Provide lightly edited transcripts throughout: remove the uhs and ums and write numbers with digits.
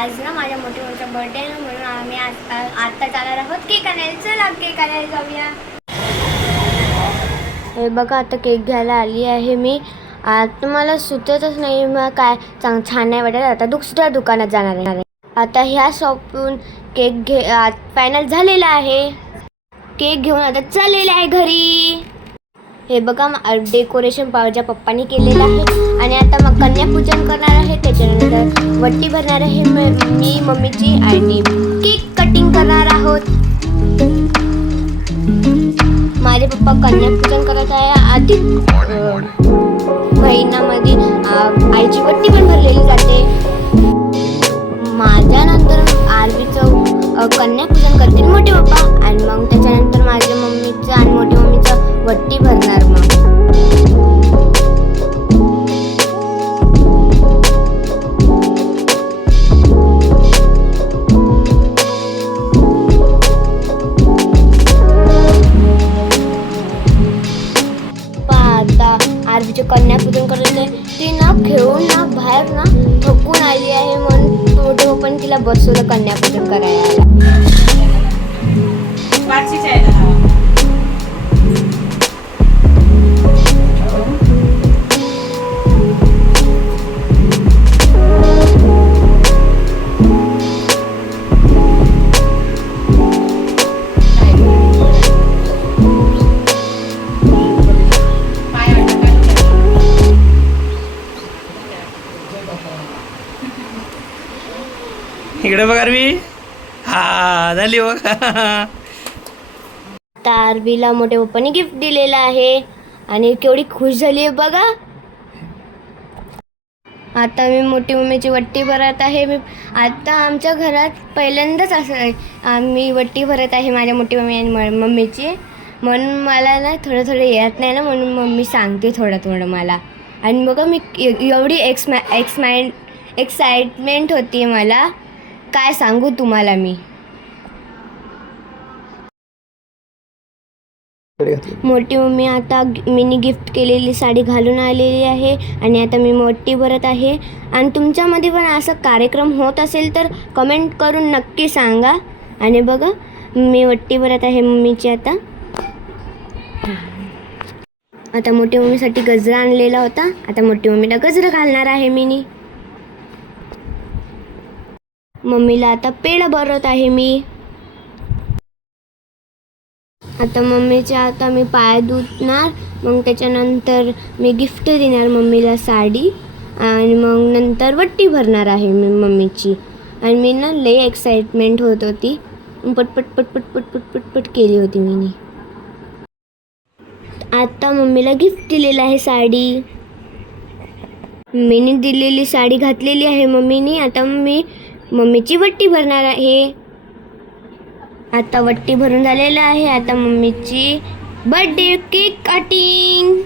आज ना माझ्या मोठ्या मोठ्या बर्थडे आहे ना, म्हणून आम्ही आता जाणार आहोत केक आणायला. चला केक आणायला जाऊया. हे बघा आता केक घ्यायला आली आहे मी. आता मला सुचतच नाही मग काय छान नाही वाटत. आता दुसऱ्या दुकानात जाणार आहे. आता ह्या शॉपहून केक फायनल झालेला आहे. केक घेऊन आता चाललेले आहे घरी. हे बघा डेकोरेशन माझ्या पप्पानी केलेलं आहे. आणि आता मग कन्यापूजन करणार आहे. त्याच्यानंतर वट्टी भरणार आहे मी मम्मीची. आणि केक कटिंग करणार आहोत. माझे पप्पा कन्यापूजन करत आहे. अधिक महिन्यामध्ये आईची वट्टी पण भरलेली जाते. माझ्यानंतर आरवीचं कन्यापूजन करतील मोठे पप्पा. आणि मग त्याच्यानंतर माझ्या मम्मीचं आणि मोठ्या मम्मीचं वट्टी भरणार. मग आता आरवीचे कन्यापूजन करायचं. ती ना खेळून ना बाहेर ना थकून आली आहे. म्हणून मोठे पण तिला बसवलं कन्यापूजन करायला. इकडे बघ आरवी. हा झाली बघ. आता आरवीला मोठ्या पप्पानी गिफ्ट दिलेलं आहे. आणि केवढी खुश झाली आहे बघा. आता मी मोठी मम्मीची वट्टी भरत आहे. मी आता आमच्या घरात पहिल्यांदाच असं आम्ही वट्टी भरत आहे माझ्या मोठी मम्मी आणि मम्मीची. म्हणून मला ना थोडं येत नाही ना, म्हणून मम्मी सांगते थोडं मला. आणि बघा मी एवढी एक्साइटमेंट होती मला, काय सांगू तुम्हाला. मोठी मम्मी आता मिनी गिफ्ट केलेली साडी घालून आलेली आहे. आणि आता मी वट्टी भरत आहे. आणि तुमच्यामध्ये पण असा कार्यक्रम होत असेल तर कमेंट करून नक्की सांगा. आणि बघा मी वट्टी भरत आहे मम्मीची. आता मोठी मम्मीसाठी गजरा आणलेला होता. आता मोठी मम्मीला गजरा घालणार आहे मी. मम्मीला आता पेढा भरत आहे मी. आता मम्मीच्या आता मी पाय धुतणार. मग त्याच्यानंतर मी गिफ्ट देणार मम्मीला साडी. आणि मग नंतर वट्टी भरणार आहे मी मम्मीची. आणि मी ना लई एक्साइटमेंट होत होती. पटपट केली होती मी. आता मम्मीला गिफ्ट दिलेलं आहे साडी. मीनी दिलेली साडी घातलेली आहे मम्मीनी. आता मी मम्मीची वट्टी भरणार आहे. आता वट्टी भरून झालेलं आहे. आता मम्मीची birthday cake cutting.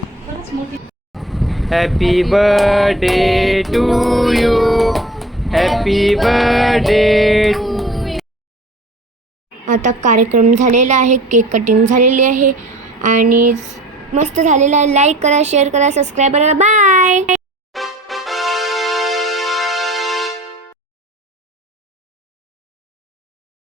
Happy birthday to you. Happy birthday. आता कार्यक्रम झालेला आहे. केक कटिंग झालेली आहे. आणि मस्त झालेला आहे. लाईक करा, शेअर करा, सबस्क्राईब करा. बाय.